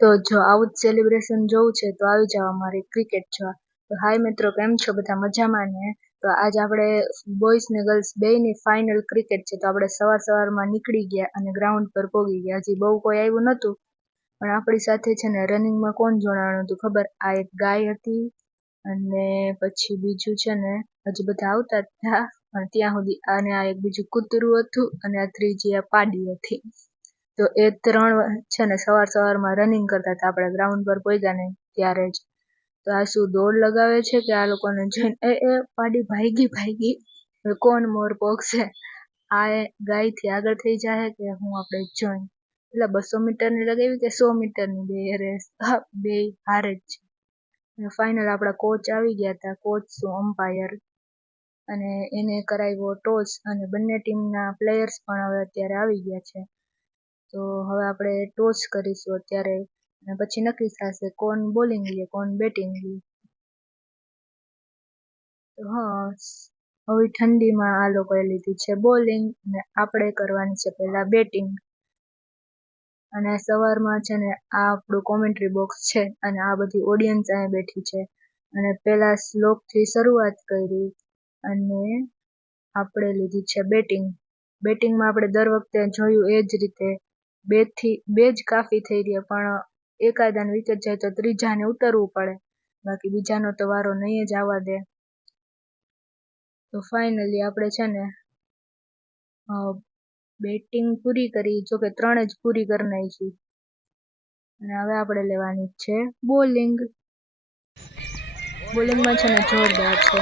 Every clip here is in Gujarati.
તો જો આવું જ સેલિબ્રેશન જોવું છે તો આવી જાવ અમારી ક્રિકેટ જોવા. તો હાય મિત્રો, કેમ છો બધા? મજામાં ને? તો આજ આપણે બોયઝ ને ગર્લ્સ બેયની ફાઇનલ ક્રિકેટ છે. તો આપણે સવારમાં નીકળી ગયા અને ગ્રાઉન્ડ પર પહોંચી ગયા. હજી બહુ કોઈ આવ્યું નહોતું, પણ આપણી સાથે છે ને રનિંગમાં કોણ જોડાણું હતું ખબર? આ એક ગાય હતી અને પછી બીજું છે ને હજી બધા આવતા જ હતા, પણ ત્યાં સુધી અને આ એક બીજું કૂતરું હતું અને આ ત્રીજી આ પાડી હતી. તો એ 3 છે ને સવારમાં રનિંગ કરતા હતા આપણે ગ્રાઉન્ડ પર પહોંચ્યા ને ત્યારે જ. તો આ શું દોડ લગાવે છે કે આ લોકોને જોઈને એ પાડી ભાગી હવે કોણ મોર પોગશે, આ ગાયથી આગળ થઈ જાય કે હું આપણે જોઈ. એટલે 200 મીટરની લગાવી કે 100 મીટરની બે રેસ, બે હારે જ છે. ફાઇનલ આપણા કોચ આવી ગયા હતા, કોચ શું અમ્પાયર, અને એને કરાવ્યો ટોસ અને બંને ટીમના પ્લેયર્સ પણ હવે અત્યારે આવી ગયા છે. તો હવે આપણે ટોસ કરીશું અત્યારે અને પછી નક્કી થશે કોણ બોલિંગ લે કોણ બેટિંગ લે. તો હવે ઠંડીમાં આ લોકોએ લીધી છે બોલિંગ અને આપણે કરવાની છે પહેલા બેટિંગ. અને સવારમાં છે ને આ આપણું કોમેન્ટ્રી બોક્સ છે અને આ બધી ઓડિયન્સ અહીંયા બેઠી છે. અને પહેલા શ્લોકથી શરૂઆત કરી અને આપણે લીધી છે બેટિંગ. બેટિંગમાં આપણે દર વખતે જોયું એ જ રીતે બે જ કાફી થઈ રહ્યા, પણ એકાદાની વિકેટ જાય તો ત્રીજાને ઉતરવું પડે, બાકી બીજાનો તો વારો નહીં જ આવવા દે. તો ફાઇનલી આપણે છે ને બેટિંગ પૂરી કરી, જો કે 3 જ પૂરી કરી નાખી. અને હવે આપણે લેવાની છે બોલિંગ. બોલિંગમાં છે ને જોરદાર છે.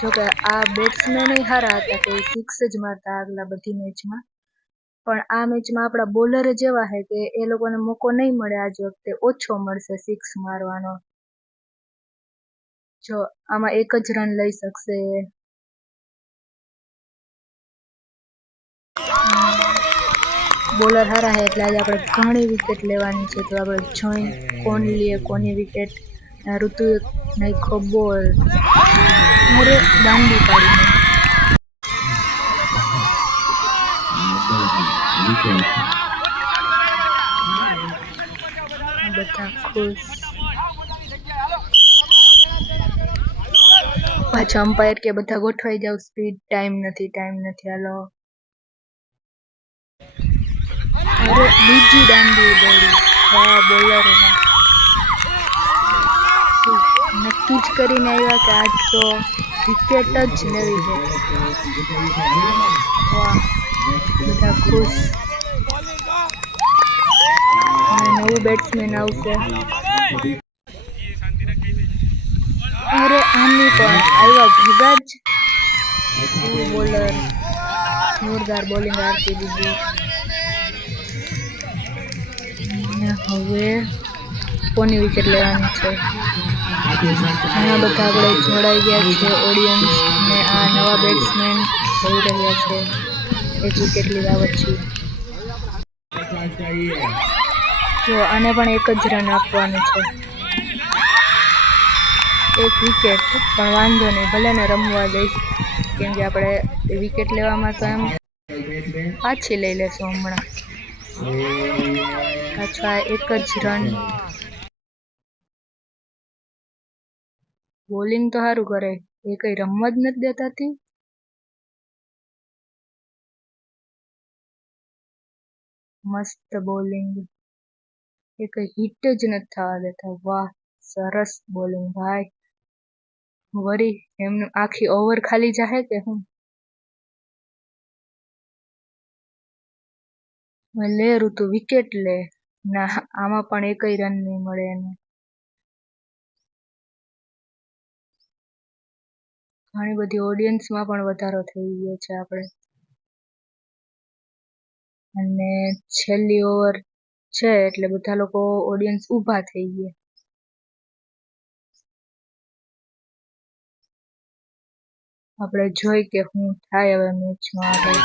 જોકે આ બેટ્સમેન સારા હતા કે 6 જ મારતા આગલા બધી મેચમાં, પણ આ મેચમાં આપણા બોલર જ એવા છે કે એ લોકોને મોકો નહીં મળે, આજ વખતે ઓછો મળશે 6 મારવાનો. જો આમાં 1 જ રન લઈ શકશે. બોલર સારા છે એટલે આજે આપણે ઘણી વિકેટ લેવાની છે. તો આપણે જોઈ કોણ લે કોની વિકેટ. ઋતુ નાખો બોલ, અરે દાંડી પાડી. બધા ખુશ. પાછા અમ્પાયર કે બધા ગોઠવાઈ જાવ, સ્પીડ ટાઈમ નથી હાલો. અરે બીજી દાંડી દોડી, વાહ બોલર નક્કી જ કરીને આવ્યા કે આજ તો વિકેટ જ લેવી છે. વાહ, બધા ખુશ. અને નવું બેટ્સમેન આવશે. અરે આની પણ આવ્યા ભેગા જ. બોલર જોરદાર બોલિંગ આપી દીધી. હવે કોની વિકેટ લેવાની છે? ઘણા બધા આપણે જોડાઈ ગયા છે ઓડિયન્સ, ને આ નવા બેટ્સમેન જોઈ રહ્યા છે. 1 વિકેટ લીધા પછી જો આને પણ 1 જ રન આપવાનું છે. 1 વિકેટ, પણ વાંધો નહીં, ભલે ને રમવા દઈશ, કેમ કે આપણે વિકેટ લેવામાં તો એમ પાછી લઈ લેશું હમણાં. પાછા 1 જ રન. બોલિંગ તો સારું કરે, એ કઈ રમવા જ નથી દેતાતી. મસ્ત બોલિંગ, એ કઈ હિટ જ નથી થવા દેતા. વાહ સરસ બોલિંગ ભાઈ. વળી એમનું આખી ઓવર ખાલી જાહે કે હું? લે ઋતુ વિકેટ લે. ના, આમાં પણ 1 રન નહીં મળે એને. ઘણી બધી ઓડિયન્સમાં પણ વધારો થઈ ગયો છે આપણે. અને છેલ્લી ઓવર છે એટલે બધા લોકો ઓડિયન્સ ઊભા થઈ ગયા. આપણે જોઈ કે શું થાય હવે મેચમાં આગળ.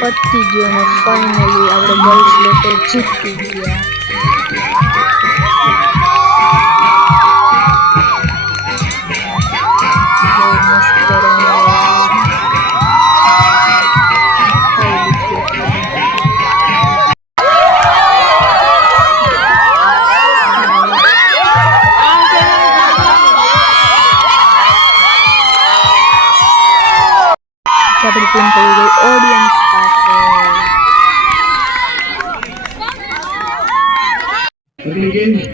પતી ગયો ને ફાઇનલી આપણે ગર્લ્સ લોકો જીતી ગયા. ટીમ પડી ગઈ ઓડિયન્સ પાસે।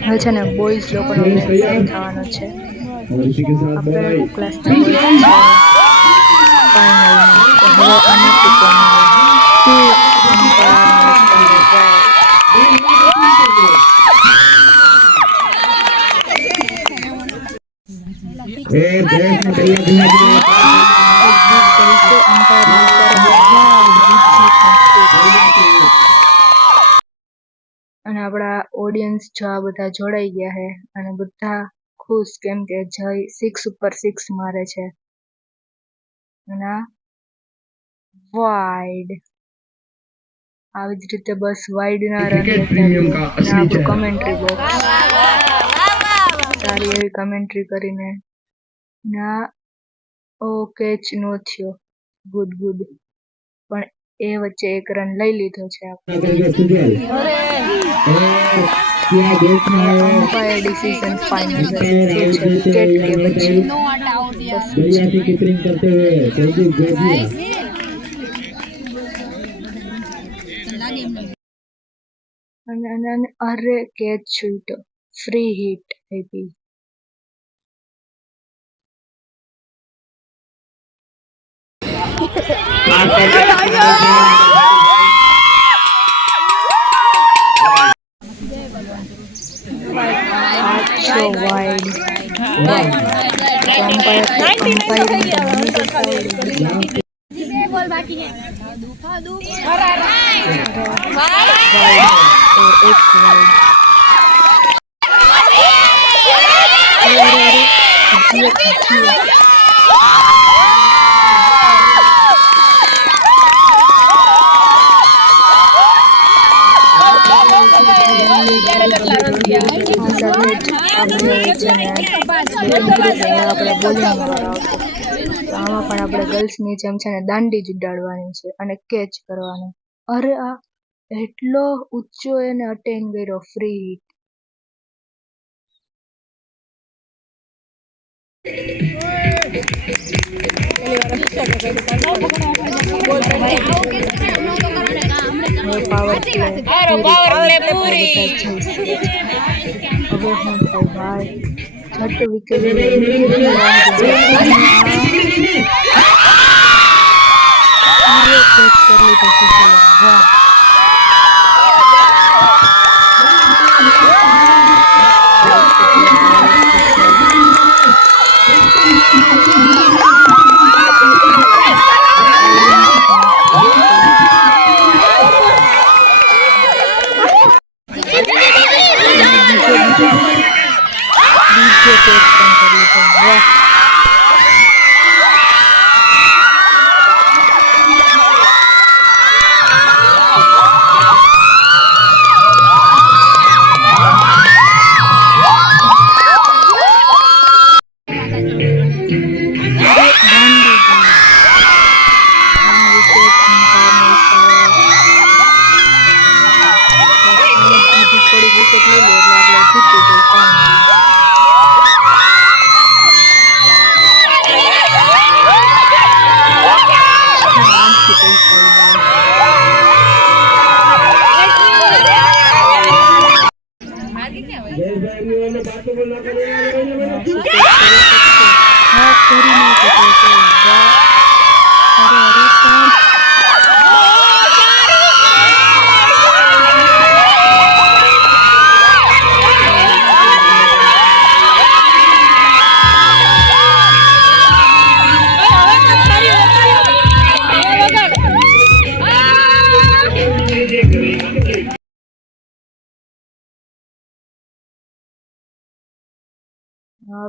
હવે છે ને બોયઝ લોકોનો મેચ શરૂ થવાનો છે। આ પેરેલલ ક્લાસના બોયઝ છે ફાઇનલમાં। તો હવે આનાથી કોણ આવે? અને આપણા ઓડિયન્સ જો આ બધા જોડાઈ ગયા છે અને બધા ખુશ કેમ કે જય 6 ઉપર 6 મારે છે અને આ વાઇડ આવી જ રીતે બસ વાઇડ ના રન લેતા રહ્યો અને આપણું કમેન્ટ્રી બોક્સ સારી એવી કમેન્ટ્રી કરીને ના ઓ કેચ નો થયો ગુડ ગુડ પણ એ વચ્ચે એક રન લઈ લીધો છે અમ્પાયર ડિસિઝન ફાઇનલ છે વિકેટ કે પછી અને અરે કેચ છૂટો ફ્રી હિટ આપી આમાં પણ આપણે ગર્લ્સની જેમ છે ને દાંડી જ ઉડાડવાની છે અને કેચ કરવાનો અરે આ એટલો ઊંચો એને અટેન કર્યો ફ્રી હિટ પાવર પ્લે પૂરી હવે હું થાય ભાઈ છઠ્ઠો વિકેટ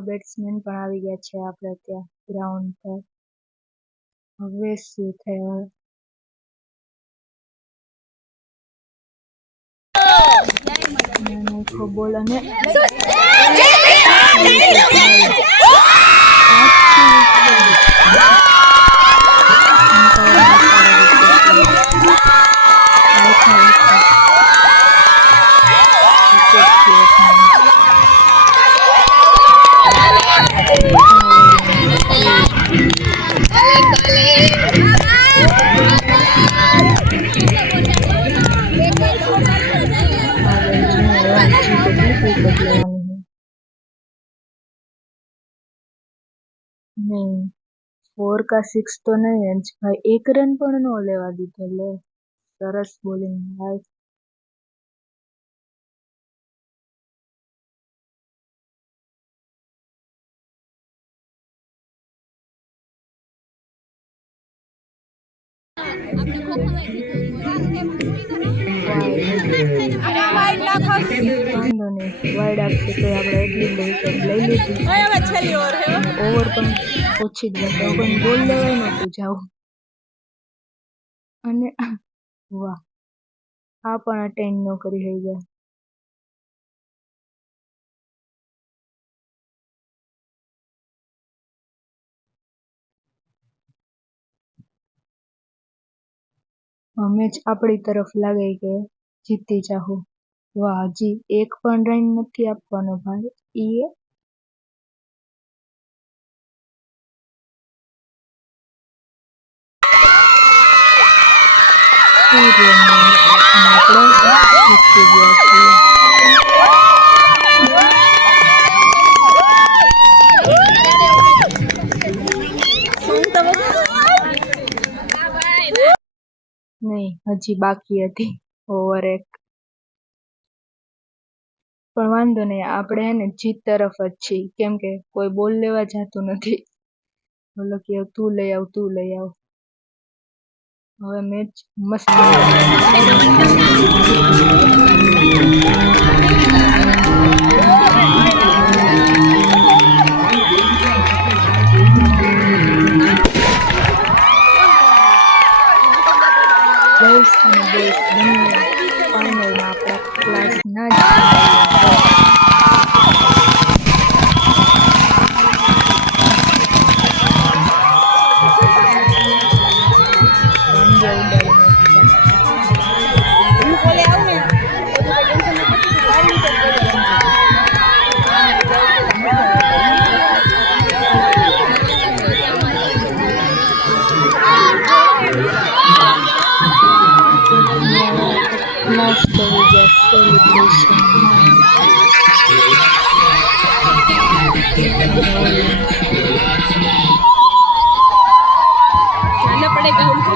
બેટ્સમેન પણ આવી ગયા છે આપણે ત્યાં ગ્રાઉન્ડ પર હવે શું થયું બોલ અને નહીં, 4 કા 6 તો નહીં જ ભાઈ, 1 રન પણ નો લેવા દીધો. લે સરસ બોલિંગ ભાઈ. વાંધો નહીં, વાઇડ આપશે તો આપણે એટલી વિકેટ લઈ લીધી. ઓવર પણ ઓછી જ ગઈ, કોઈ બોલ લેવાય નહોતું જાવું. અને વાહ, આ પણ અટેન્ડ ન કરી થઈ ગયા. મેચ આપણી તરફ લાગે કે જીતી જાહું. વાહ, હજી એક પણ રન નથી આપવાનો ભાઈ. ઈએ આપણે જીતી ગયા છીએ. નહીં, હજી બાકી હતી ઓવર એક. પણ વાંધો નહીં, આપણે હે ને જીત તરફ જ છીએ, કેમ કે કોઈ બોલ લેવા જતું નથી. બોલો કે તું લઈ આવ, તું લઈ આવ. હવે મેચ મસ્ત. ગર્લ્સ અને બોયઝ બંને ફાઇનલમાં આપણા ક્લાસના જ last celebration. जाना पड़ेगा हमको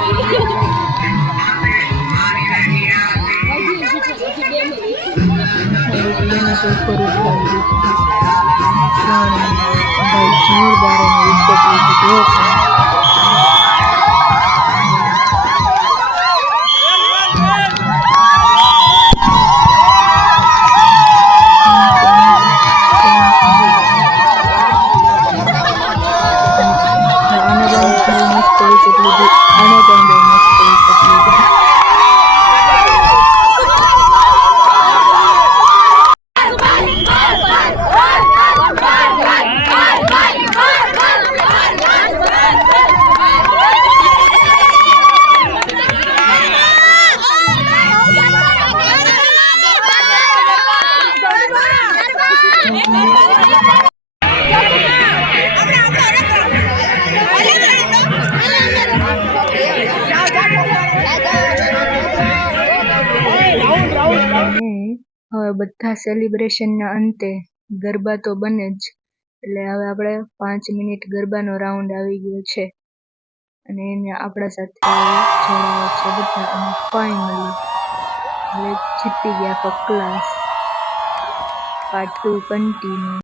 હવે બધા સેલિબ્રેશનના અંતે ગરબા તો બને જ, એટલે હવે આપણે 5 મિનિટ ગરબાનો રાઉન્ડ આવી ગયો છે અને એને આપણા સાથે જોડાયા છે બધા. અને ફાઇનલી હવે જીતી ગયા આખો ક્લાસ. Part 2 continue.